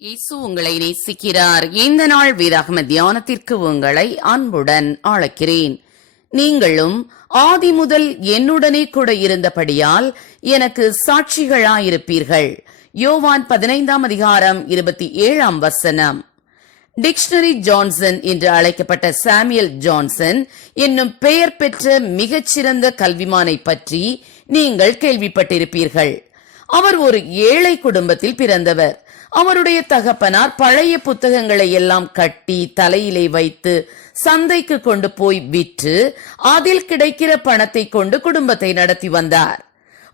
இயேசு உங்களை நேசிக்கிறார். இந்த நாள் வேதாகம தியானத்திற்கு உங்களை அன்புடன் அழைக்கிறேன். நீங்களும் ஆதி முதல் என்னுடனே கூட இருந்தபடியால் எனக்கு சாட்சிகளாயிருப்பீர்கள். யோவான் 15:27 டிக்ஷனரி ஜான்சன் என்று அழைக்கப்பட்ட சாமுவேல் ஜான்சன் என்னும் பெயர் பெற்ற மிகச்சிறந்த கல்விமானை பற்றி நீங்கள் கேள்விப்பட்டிருப்பீர்கள். அவர் ஒரு ஏழை குடும்பத்தில் பிறந்தவர். அவருடைய தகப்பனார் பழைய புத்தகங்களை எல்லாம் கட்டி தலையிலே வைத்து சந்தைக்கு கொண்டு போய் விற்று அதில் கிடைக்கிற பணத்தை கொண்டு குடும்பத்தை நடத்தி வந்தார்.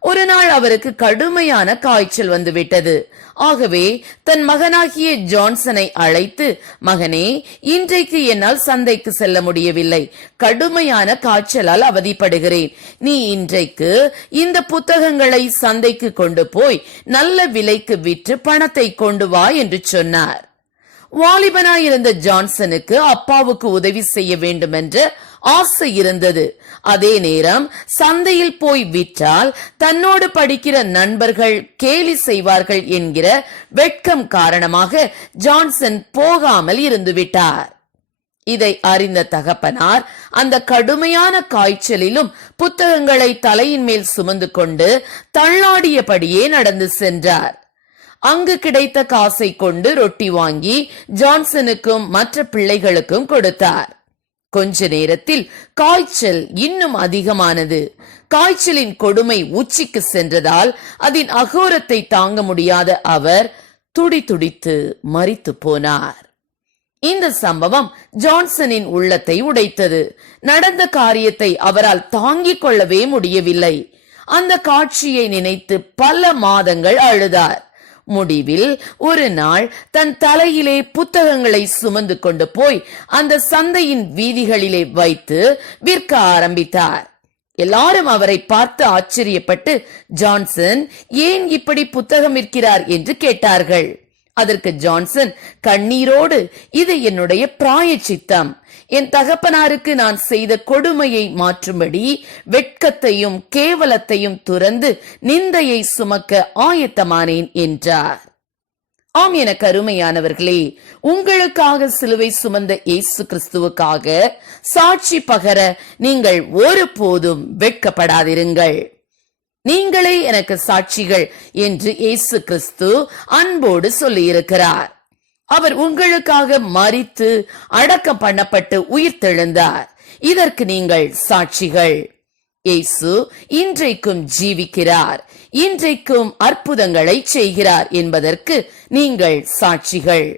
ஒரு நாள் அவருக்கு கடுமையான காய்ச்சல் வந்துவிட்டது. ஆகவே தன் மகனாகிய ஜான்சனை அழைத்து, மகனே, இன்றைக்கு என்னால் சந்தைக்கு செல்ல முடியவில்லை, கடுமையான காய்ச்சலால் அவதிப்படுகிறேன். நீ இன்றைக்கு இந்த புத்தகங்களை சந்தைக்கு கொண்டு போய் நல்ல விலைக்கு விற்று பணத்தை கொண்டு வா என்று சொன்னார். வாலிபனாயிருந்த ஜான்சனுக்கு அப்பாவுக்கு உதவி செய்ய வேண்டும் என்ற ஆசை இருந்தது. அதே நேரம் சந்தையில் போய் விற்றால் தன்னோடு படிக்கிற நண்பர்கள் கேலி செய்வார்கள் என்கிற வெட்கம் காரணமாக ஜான்சன் போகாமல் இருந்து விட்டார். இதை அறிந்த தகப்பனார் அந்த கடுமையான காய்ச்சலிலும் புத்தகங்களை தலையின் மேல் சுமந்து கொண்டு தள்ளாடியபடியே நடந்து சென்றார். அங்கு கிடைத்த காசை கொண்டு ரொட்டி வாங்கி ஜான்சனுக்கும் மற்ற பிள்ளைகளுக்கும் கொடுத்தார். கொஞ்ச நேரத்தில் காய்ச்சல் இன்னும் அதிகமானது. காய்ச்சலின் கொடுமை உச்சிக்கு சென்றதால் அதன் அகோரத்தை தாங்க முடியாத அவர் துடிதுடித்து மரித்து போனார். இந்த சம்பவம் ஜான்சனின் உள்ளத்தை உடைத்தது. நடந்த காரியத்தை அவரால் தாங்கிக் கொள்ளவே முடியவில்லை. அந்த காட்சியை நினைத்து பல மாதங்கள் அழுதார். முடிவில் ஒரு நாள் தன் தலையிலே புத்தகங்களை சுமந்து கொண்டு போய் அந்த சந்தையின் வீதிகளிலே வைத்து விற்க ஆரம்பித்தார். எல்லாரும் அவரை பார்த்து ஆச்சரியப்பட்டு, ஜான்சன் ஏன் இப்படி புத்தகம் விற்கிறார் என்று கேட்டார்கள். அதற்கு ஜான்சன் கண்ணீரோடு, இது என்னுடைய பிராயச்சித்தம். என் தகப்பனாருக்கு நான் செய்த கொடுமையை மாற்றும்படி வெட்கத்தையும் கேவலத்தையும் துறந்து நிந்தையை சுமக்க ஆயத்தமானேன் என்றார். ஆம், எனக்கு அருமையானவர்களே, உங்களுக்காக சிலுவை சுமந்த இயேசு கிறிஸ்துவுக்காக சாட்சி பகர நீங்கள் ஒருபோதும் வெட்கப்படாதிருங்கள். நீங்களே எனக்கு சாட்சிகள் என்று இயேசு கிறிஸ்து அன்போடு சொல்லியிருக்கிறார். அவர் உங்களுக்காக மரித்து அடக்கம் பண்ணப்பட்டு உயிர்த்தெழுந்தார். இதற்கு நீங்கள் சாட்சிகள். இயேசு இன்றைக்கும் ஜீவிக்கிறார், இன்றைக்கும் அற்புதங்களை செய்கிறார் என்பதற்கு நீங்கள் சாட்சிகள்.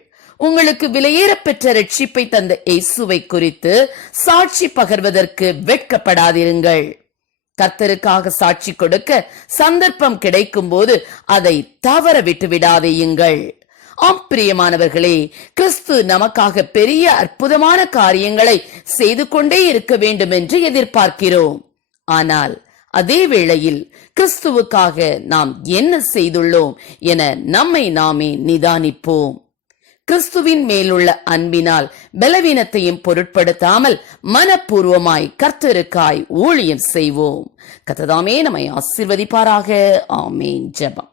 உங்களுக்கு விலையேறப்பெற்ற ரட்சிப்பை தந்த இயேசுவை குறித்து சாட்சி பகர்வதற்கு வெட்கப்படாதிருங்கள். கர்த்தருக்காக சாட்சி கொடுக்க சந்தர்ப்பம் கிடைக்கும் போது அதை தவற விட்டு விடாதேயுங்கள். பிரியமானவர்களே, கிறிஸ்து நமக்காக பெரிய அற்புதமான காரியங்களை செய்து கொண்டே இருக்க வேண்டும் என்று எதிர்பார்க்கிறோம். ஆனால் அதே வேளையில் கிறிஸ்துவுக்காக நாம் என்ன செய்துள்ளோம் என நம்மை நாமே நிதானிப்போம். கிறிஸ்துவின் மேலுள்ள அன்பினால் பலவீனத்தையும் பொருட்படுத்தாமல் மனப்பூர்வமாய் கர்த்தருக்காய் ஊழியம் செய்வோம். கர்த்தர் நம்மை ஆசீர்வதிப்பாராக. ஆமென். ஜெபம்.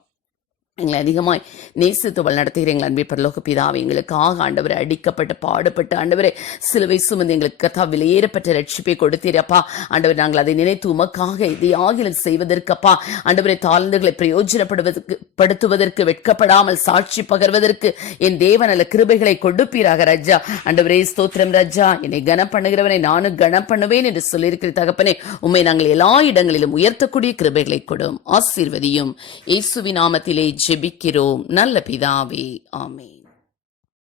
எங்களை அதிகமாய் நேசித்து வழிநடத்துகிற எங்கள் அன்பே பரலோக பிதாவே, எங்களுக்காக ஆண்டவரை அடிக்கப்பட்டு பாடுபட்டு ஆண்டவரை சிலுவை சுமந்து எங்களுக்கு கர்த்தா விலையேறப்பட்ட ரட்சிப்பை கொடுத்தீரப்பா. ஆண்டவர், நாங்கள் அதை நினைத்து உமக்காக இதையாகிலும் செய்வதற்கப்பா ஆண்டவரை தாழ்ந்துகளை பிரயோஜனப்படுத்துவதற்கு வெட்கப்படாமல் சாட்சி பகர்வதற்கு என் தேவநல கிருபைகளை கொடுப்பீராக ராஜா. ஆண்டவரே ஸ்தோத்திரம் ராஜா. என்னை கனம் பண்ணுகிறவனை நானும் கனம் பண்ணுவேன் என்று சொல்லியிருக்கிற தகப்பனே, உம்மை நாங்கள் எல்லா இடங்களிலும் உயர்த்தக்கூடிய கிருபைகளை கொடும். ஆசீர்வதியும். இயேசுவின் நாமத்திலே ஜெபிக்கிறோம் நல்ல பிதாவே. ஆமென்.